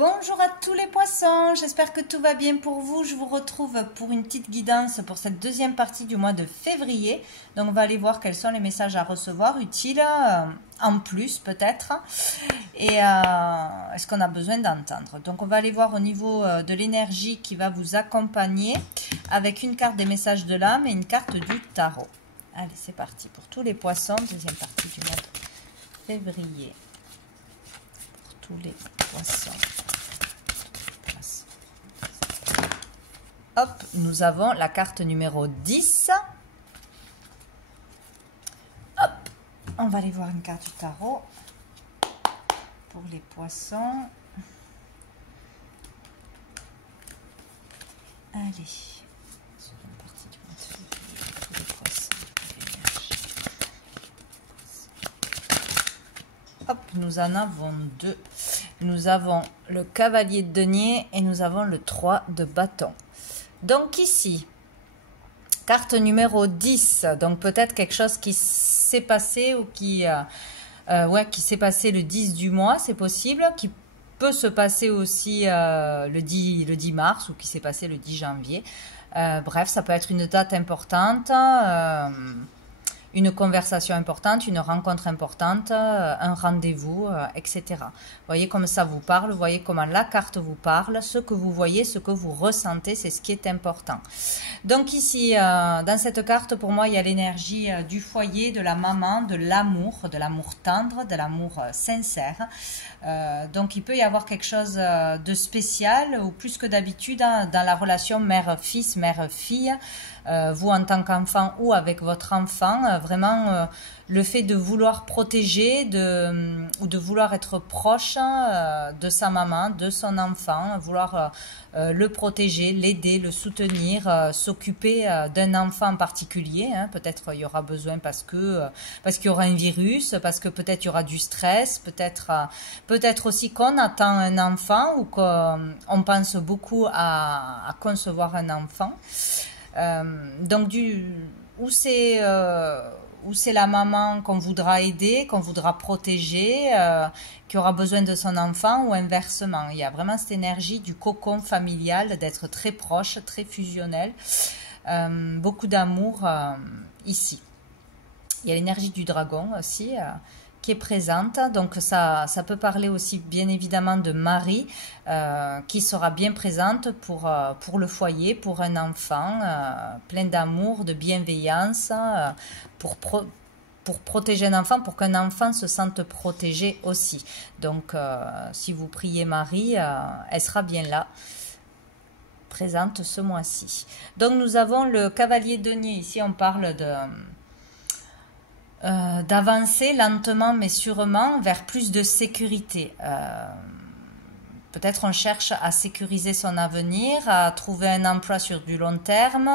Bonjour à tous les poissons, j'espère que tout va bien pour vous. Je vous retrouve pour une petite guidance pour cette deuxième partie du mois de février. Donc on va aller voir quels sont les messages à recevoir utiles, en plus peut-être, et est-ce qu'on a besoin d'entendre. Donc on va aller voir au niveau de l'énergie qui va vous accompagner avec une carte des messages de l'âme et une carte du tarot. Allez, c'est parti pour tous les poissons, deuxième partie du mois de février. Pour tous les poissons. Hop, nous avons la carte numéro 10. Hop, on va aller voir une carte du tarot pour les poissons. Allez, sur une partie du mois de février, pour les poissons, l'énergie. Hop, nous en avons deux. Nous avons le cavalier de denier et nous avons le 3 de bâton. Donc ici, carte numéro 10, donc peut-être quelque chose qui s'est passé ou qui s'est passé le 10 du mois, c'est possible, qui peut se passer aussi le 10 mars ou qui s'est passé le 10 janvier. Bref, ça peut être une date importante, une conversation importante, une rencontre importante, un rendez-vous, etc. Vous voyez comme ça vous parle, vous voyez comment la carte vous parle, ce que vous voyez, ce que vous ressentez, c'est ce qui est important. Donc ici, dans cette carte, pour moi, il y a l'énergie du foyer, de la maman, de l'amour tendre, de l'amour sincère. Donc il peut y avoir quelque chose de spécial ou plus que d'habitude dans la relation mère-fils, mère-fille, vous en tant qu'enfant ou avec votre enfant, vraiment le fait de vouloir protéger ou de vouloir être proche de sa maman, de son enfant, vouloir le protéger, l'aider, le soutenir, s'occuper d'un enfant en particulier. Hein. Peut-être il y aura besoin parce qu'il y aura un virus, parce que peut-être il y aura du stress, peut-être aussi qu'on attend un enfant ou qu'on pense beaucoup à concevoir un enfant. Donc où c'est la maman qu'on voudra aider, qu'on voudra protéger, qui aura besoin de son enfant ou inversement. Il y a vraiment cette énergie du cocon familial, d'être très proche, très fusionnel, beaucoup d'amour ici. Il y a l'énergie du dragon aussi qui est présente, donc ça peut parler aussi bien évidemment de Marie qui sera bien présente pour le foyer, pour un enfant, plein d'amour, de bienveillance, pour protéger un enfant, pour qu'un enfant se sente protégé aussi. Donc si vous priez Marie, elle sera bien là, présente ce mois-ci. Donc nous avons le cavalier de denier, ici on parle d'avancer lentement mais sûrement vers plus de sécurité. Peut-être on cherche à sécuriser son avenir, à trouver un emploi sur du long terme.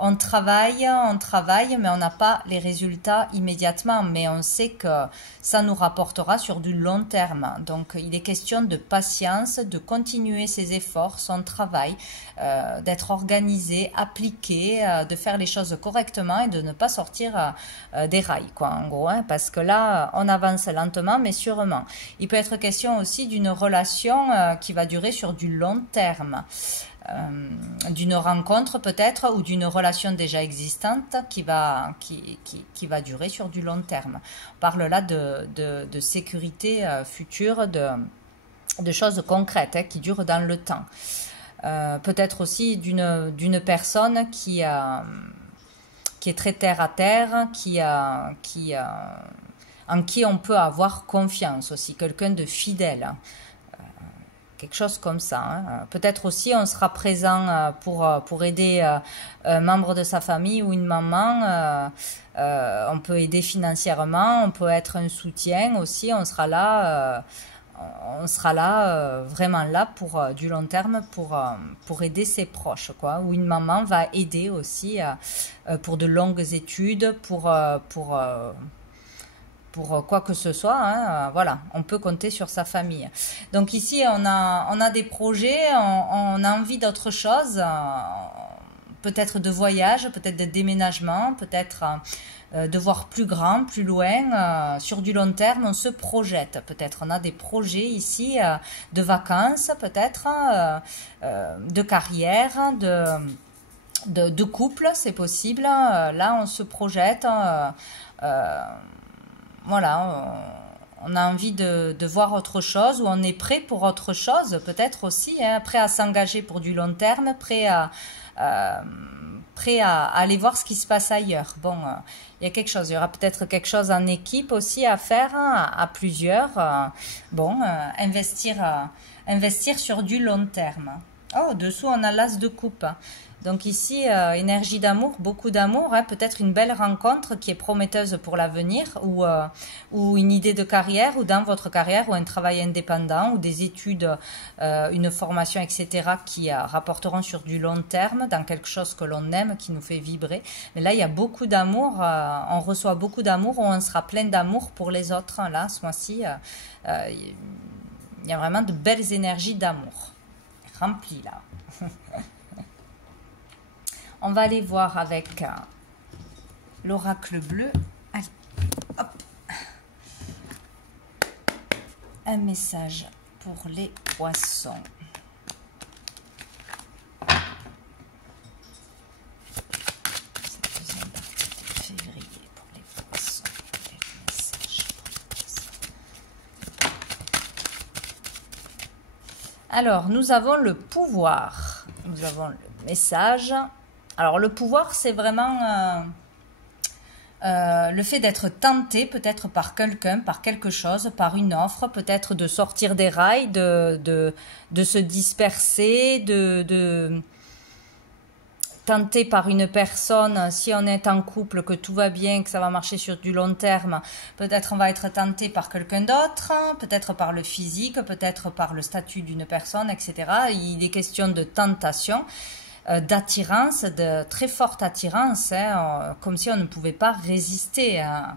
On travaille, mais on n'a pas les résultats immédiatement. Mais on sait que ça nous rapportera sur du long terme. Donc il est question de patience, de continuer ses efforts, son travail, d'être organisé, appliqué, de faire les choses correctement et de ne pas sortir des rails, quoi, en gros. Hein, parce que là, on avance lentement, mais sûrement. Il peut être question aussi d'une relation qui va durer sur du long terme, d'une rencontre peut-être ou d'une relation déjà existante qui va durer sur du long terme. On parle là de sécurité future, de choses concrètes qui durent dans le temps. Peut-être aussi d'une personne qui est très terre à terre, en qui on peut avoir confiance aussi, quelqu'un de fidèle. Quelque chose comme ça. Hein. Peut-être aussi on sera présent pour aider un membre de sa famille ou une maman. On peut aider financièrement, on peut être un soutien aussi. On sera là vraiment là pour du long terme pour aider ses proches, quoi. Ou une maman va aider aussi pour de longues études, pour quoi que ce soit, hein, voilà, on peut compter sur sa famille. Donc ici, on a des projets, on a envie d'autre chose, peut-être de voyage, peut-être de déménagement, peut-être de voir plus grand, plus loin, sur du long terme, on se projette. Peut-être on a des projets ici de vacances, peut-être, de carrière, de couple, c'est possible. Là, on se projette. Voilà, on a envie de voir autre chose, ou on est prêt pour autre chose, peut-être aussi, hein, prêt à s'engager pour du long terme, prêt à aller voir ce qui se passe ailleurs. Bon, il y a quelque chose, il y aura peut-être quelque chose en équipe aussi à faire, hein, à plusieurs. Bon, investir sur du long terme. Oh, dessous, on a l'as de coupe. Donc ici, énergie d'amour, beaucoup d'amour, hein, peut-être une belle rencontre qui est prometteuse pour l'avenir, ou une idée de carrière, ou dans votre carrière, ou un travail indépendant, ou des études, une formation, etc., qui rapporteront sur du long terme, dans quelque chose que l'on aime, qui nous fait vibrer. Mais là, il y a beaucoup d'amour, on reçoit beaucoup d'amour, ou on sera plein d'amour pour les autres. Là, ce mois-ci, il y a vraiment de belles énergies d'amour, remplies là. On va aller voir avec l'oracle bleu. Allez, hop. Un message pour les poissons. Cette deuxième partie de février pour les poissons. Les messages pour les poissons. Alors, nous avons le pouvoir. Nous avons le message. Alors, le pouvoir, c'est vraiment le fait d'être tenté, peut-être par quelqu'un, par quelque chose, par une offre, peut-être de sortir des rails, de se disperser, tenté par une personne, si on est en couple, que tout va bien, que ça va marcher sur du long terme, peut-être on va être tenté par quelqu'un d'autre, peut-être par le physique, peut-être par le statut d'une personne, etc. Il est question de tentation, d'attirance, de très forte attirance, hein, comme si on ne pouvait pas résister, hein.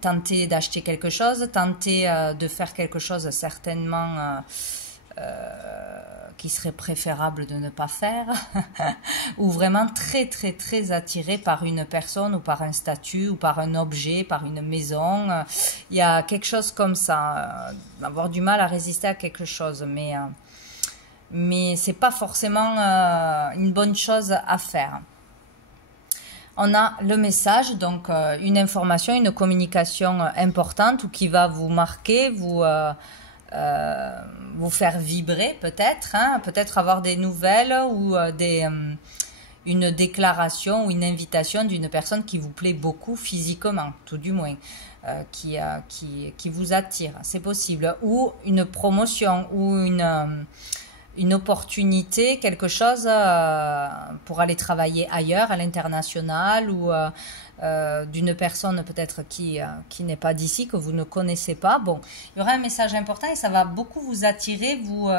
Tenter d'acheter quelque chose, tenter de faire quelque chose certainement qui serait préférable de ne pas faire, ou vraiment très très très attiré par une personne ou par un statut ou par un objet, par une maison. Il y a quelque chose comme ça, avoir du mal à résister à quelque chose, mais c'est pas forcément une bonne chose à faire. On a le message, donc une information, une communication importante, ou qui va vous marquer, vous faire vibrer peut-être, hein, peut-être avoir des nouvelles ou une déclaration ou une invitation d'une personne qui vous plaît beaucoup physiquement, tout du moins, qui vous attire, c'est possible, ou une promotion ou une opportunité, quelque chose pour aller travailler ailleurs, à l'international, ou d'une personne peut-être qui n'est pas d'ici, que vous ne connaissez pas. Bon, il y aura un message important et ça va beaucoup vous attirer. Vous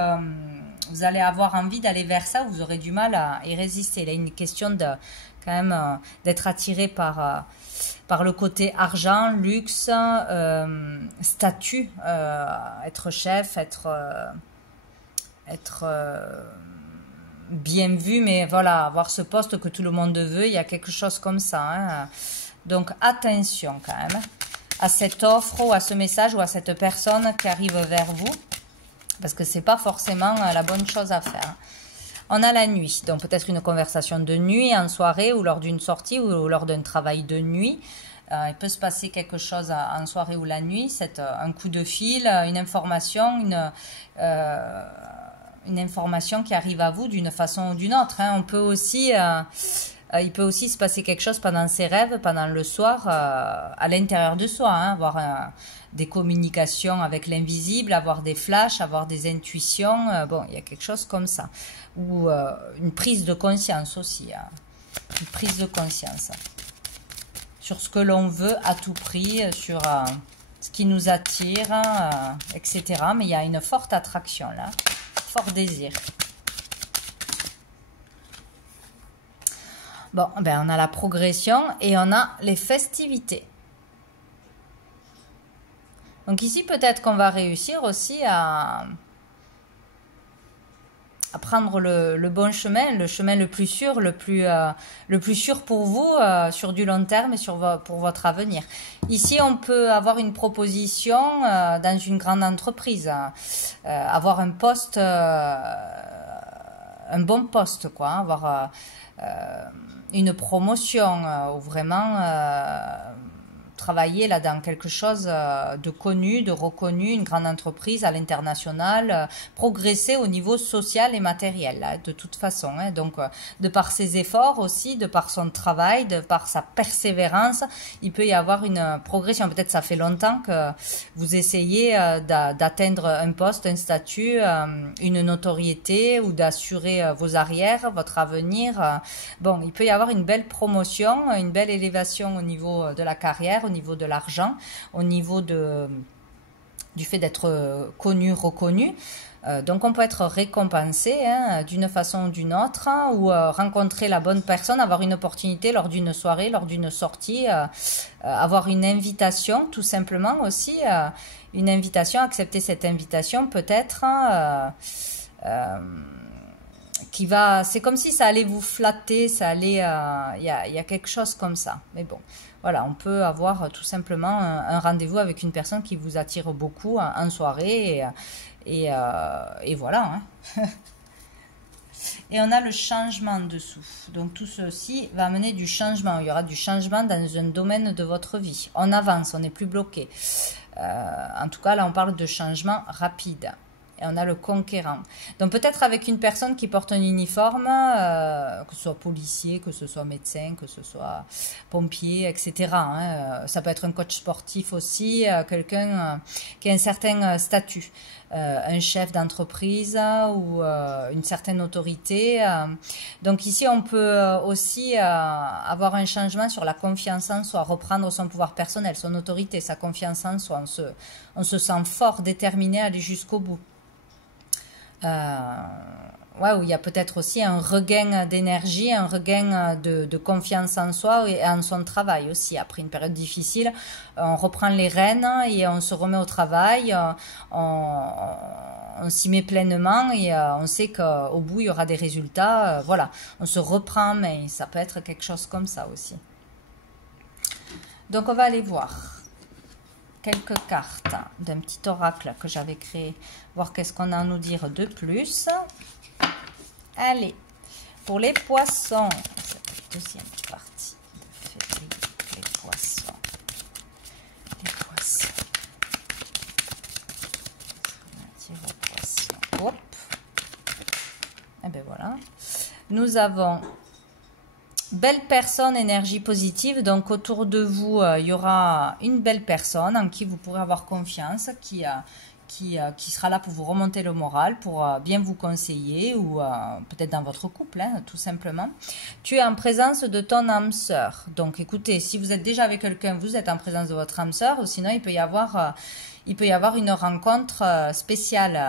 allez avoir envie d'aller vers ça, vous aurez du mal à y résister. Il y a une question quand même d'être attiré par le côté argent, luxe, statut, être chef, être bien vu, mais voilà, avoir ce poste que tout le monde veut, il y a quelque chose comme ça, hein. Donc attention quand même à cette offre ou à ce message ou à cette personne qui arrive vers vous, parce que c'est pas forcément la bonne chose à faire. On a la nuit, donc peut-être une conversation de nuit, en soirée, ou lors d'une sortie, ou lors d'un travail de nuit. Il peut se passer quelque chose en soirée ou la nuit, un coup de fil, une information, une information qui arrive à vous d'une façon ou d'une autre, hein. On peut aussi, il peut aussi se passer quelque chose pendant ses rêves, pendant le soir, à l'intérieur de soi, hein, avoir des communications avec l'invisible, avoir des flashs, avoir des intuitions. Bon, il y a quelque chose comme ça. Ou une prise de conscience aussi, hein. Une prise de conscience sur ce que l'on veut à tout prix, sur ce qui nous attire, etc. Mais il y a une forte attraction là. Fort désir. Bon, ben on a la progression et on a les festivités. Donc ici, peut-être qu'on va réussir aussi à à prendre le bon chemin, le chemin le plus sûr, le plus sûr pour vous sur du long terme et pour votre avenir. Ici, on peut avoir une proposition dans une grande entreprise, avoir un poste, un bon poste, quoi, avoir une promotion ou vraiment travailler là dans quelque chose de connu, de reconnu, une grande entreprise à l'international, progresser au niveau social et matériel, là, de toute façon. Hein. Donc, de par ses efforts aussi, de par son travail, de par sa persévérance, il peut y avoir une progression. Peut-être ça fait longtemps que vous essayez d'atteindre un poste, un statut, une notoriété ou d'assurer vos arrières, votre avenir. Bon, il peut y avoir une belle promotion, une belle élévation au niveau de la carrière, au niveau de l'argent, au niveau du fait d'être connu, reconnu. Donc on peut être récompensé hein, d'une façon ou d'une autre hein, ou rencontrer la bonne personne, avoir une opportunité lors d'une soirée, lors d'une sortie, avoir une invitation tout simplement aussi, une invitation, accepter cette invitation peut-être qui va, c'est comme si ça allait vous flatter, ça allait, il y a quelque chose comme ça, mais bon. Voilà, on peut avoir tout simplement un rendez-vous avec une personne qui vous attire beaucoup en soirée et voilà. Hein. Et on a le changement dessous. Donc tout ceci va amener du changement. Il y aura du changement dans un domaine de votre vie. On avance, on n'est plus bloqué. En tout cas, là, on parle de changement rapide. Et on a le conquérant. Donc peut-être avec une personne qui porte un uniforme, que ce soit policier, que ce soit médecin, que ce soit pompier, etc. Hein. Ça peut être un coach sportif aussi, quelqu'un qui a un certain statut, un chef d'entreprise ou une certaine autorité. Donc ici, on peut aussi avoir un changement sur la confiance en soi, reprendre son pouvoir personnel, son autorité, sa confiance en soi. On se sent fort, déterminé à aller jusqu'au bout. Ouais, où il y a peut-être aussi un regain d'énergie, un regain de confiance en soi et en son travail aussi. Après une période difficile, on reprend les rênes et on se remet au travail, on s'y met pleinement et on sait qu'au bout, il y aura des résultats. Voilà, on se reprend, mais ça peut être quelque chose comme ça aussi. Donc, on va aller voir quelques cartes d'un petit oracle que j'avais créé, voir qu'est-ce qu'on a à nous dire de plus. Allez, pour les poissons, cette deuxième partie de février, les poissons. Les poissons. On tire aux poissons. Hop. Et bien voilà. Nous avons belle personne, énergie positive. Donc autour de vous, il y aura une belle personne en qui vous pourrez avoir confiance, qui sera là pour vous remonter le moral, pour bien vous conseiller ou peut-être dans votre couple, hein, tout simplement. Tu es en présence de ton âme sœur. Donc écoutez, si vous êtes déjà avec quelqu'un, vous êtes en présence de votre âme sœur, ou sinon il peut y avoir une rencontre spéciale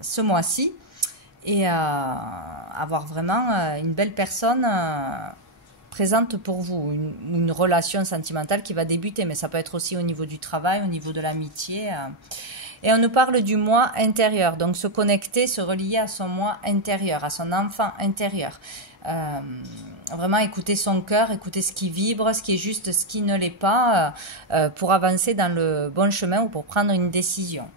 ce mois-ci et avoir vraiment une belle personne présente pour vous, une relation sentimentale qui va débuter, mais ça peut être aussi au niveau du travail, au niveau de l'amitié. Et on nous parle du moi intérieur, donc se connecter, se relier à son moi intérieur, à son enfant intérieur. Vraiment écouter son cœur, écouter ce qui vibre, ce qui est juste, ce qui ne l'est pas, pour avancer dans le bon chemin ou pour prendre une décision.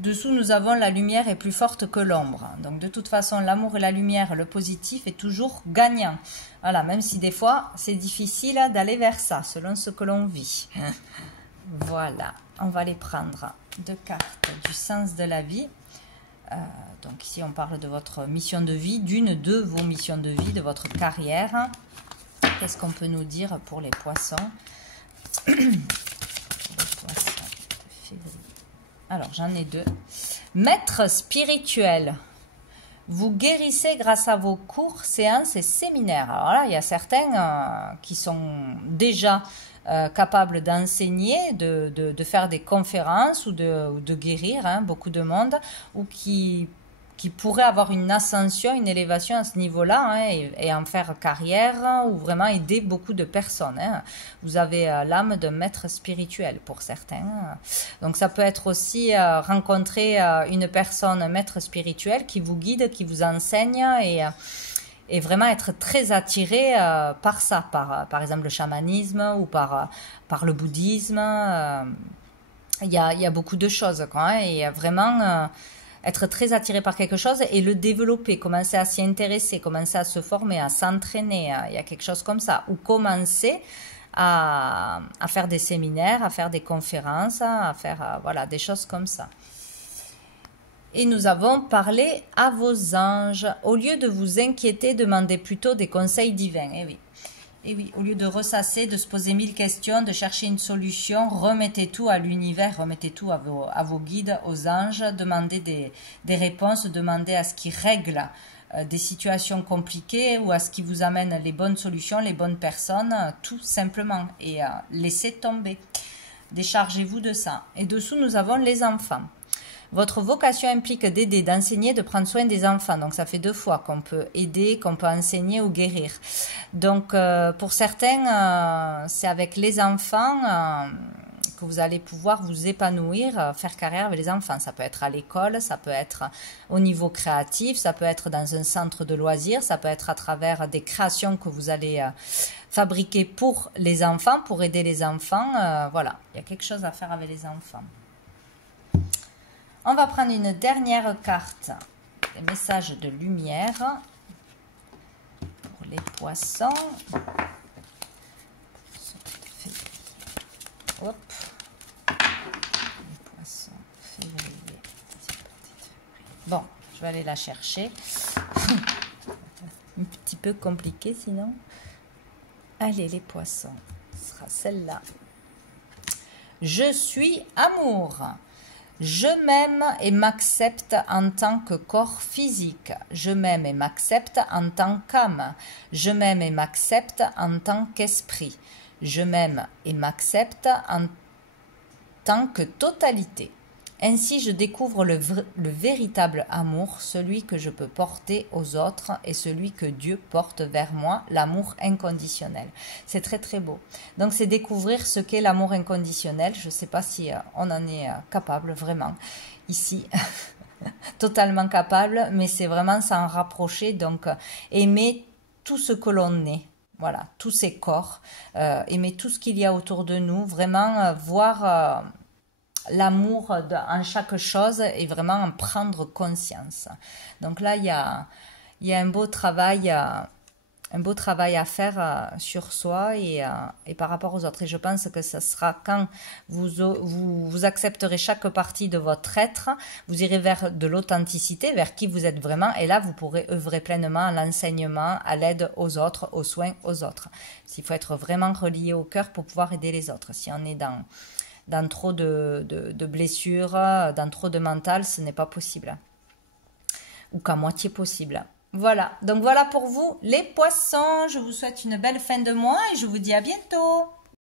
Dessous, nous avons la lumière est plus forte que l'ombre. Donc, de toute façon, l'amour et la lumière, le positif est toujours gagnant. Voilà, même si des fois, c'est difficile d'aller vers ça, selon ce que l'on vit. Voilà, on va les prendre deux cartes du sens de la vie. Donc, ici, on parle de votre mission de vie, d'une de vos missions de vie, de votre carrière. Qu'est-ce qu'on peut nous dire pour les poissons? Les poissons de février. Alors, j'en ai deux. Maître spirituel. Vous guérissez grâce à vos cours, séances et séminaires. Alors là, il y a certains qui sont déjà capables d'enseigner, de faire des conférences ou de guérir beaucoup de monde, ou qui qui pourraient avoir une ascension, une élévation à ce niveau-là, hein, et en faire carrière, ou vraiment aider beaucoup de personnes. Hein. Vous avez l'âme d'un maître spirituel pour certains. Donc ça peut être aussi rencontrer une personne, un maître spirituel, qui vous guide, qui vous enseigne, et vraiment être très attiré par ça, par exemple le chamanisme ou par le bouddhisme. Il y a beaucoup de choses, quoi, hein, et vraiment être très attiré par quelque chose et le développer, commencer à s'y intéresser, commencer à se former, à s'entraîner, il y a quelque chose comme ça, ou commencer à faire des séminaires, à faire des conférences, à faire voilà, des choses comme ça. Et nous avons parlé à vos anges. Au lieu de vous inquiéter, demandez plutôt des conseils divins. Eh oui. Et oui, au lieu de ressasser, de se poser 1000 questions, de chercher une solution, remettez tout à l'univers, remettez tout à vos guides, aux anges, demandez des réponses, demandez à ce qui règle des situations compliquées ou à ce qui vous amène les bonnes solutions, les bonnes personnes, tout simplement. Et laissez tomber. Déchargez-vous de ça. Et dessous, nous avons les enfants. Votre vocation implique d'aider, d'enseigner, de prendre soin des enfants. Donc, ça fait 2 fois qu'on peut aider, qu'on peut enseigner ou guérir. Donc, pour certains, c'est avec les enfants que vous allez pouvoir vous épanouir, faire carrière avec les enfants. Ça peut être à l'école, ça peut être au niveau créatif, ça peut être dans un centre de loisirs, ça peut être à travers des créations que vous allez fabriquer pour les enfants, pour aider les enfants. Voilà, il y a quelque chose à faire avec les enfants. On va prendre une dernière carte, des messages de lumière pour les poissons. Hop. Les poissons, février. Bon, je vais aller la chercher. Un petit peu compliqué sinon. Allez, les poissons, ce sera celle-là. Je suis amour. Je m'aime et m'accepte en tant que corps physique. Je m'aime et m'accepte en tant qu'âme. Je m'aime et m'accepte en tant qu'esprit. Je m'aime et m'accepte en tant que totalité. Ainsi, je découvre le véritable amour, celui que je peux porter aux autres et celui que Dieu porte vers moi, l'amour inconditionnel. C'est très très beau. Donc c'est découvrir ce qu'est l'amour inconditionnel. Je ne sais pas si on en est capable vraiment ici, totalement capable, mais c'est vraiment s'en rapprocher. Donc aimer tout ce que l'on est. Voilà, tous ces corps, aimer tout ce qu'il y a autour de nous, vraiment voir l'amour en chaque chose et vraiment en prendre conscience. Donc là, il y a un beau travail à faire sur soi et par rapport aux autres. Et je pense que ce sera quand vous accepterez chaque partie de votre être, vous irez vers de l'authenticité, vers qui vous êtes vraiment, et là, vous pourrez œuvrer pleinement à l'enseignement, à l'aide aux autres, aux soins aux autres. Il faut être vraiment relié au cœur pour pouvoir aider les autres. Si on est dans trop de blessures, dans trop de mental, ce n'est pas possible. Ou qu'à moitié possible. Voilà, donc voilà pour vous les poissons. Je vous souhaite une belle fin de mois et je vous dis à bientôt.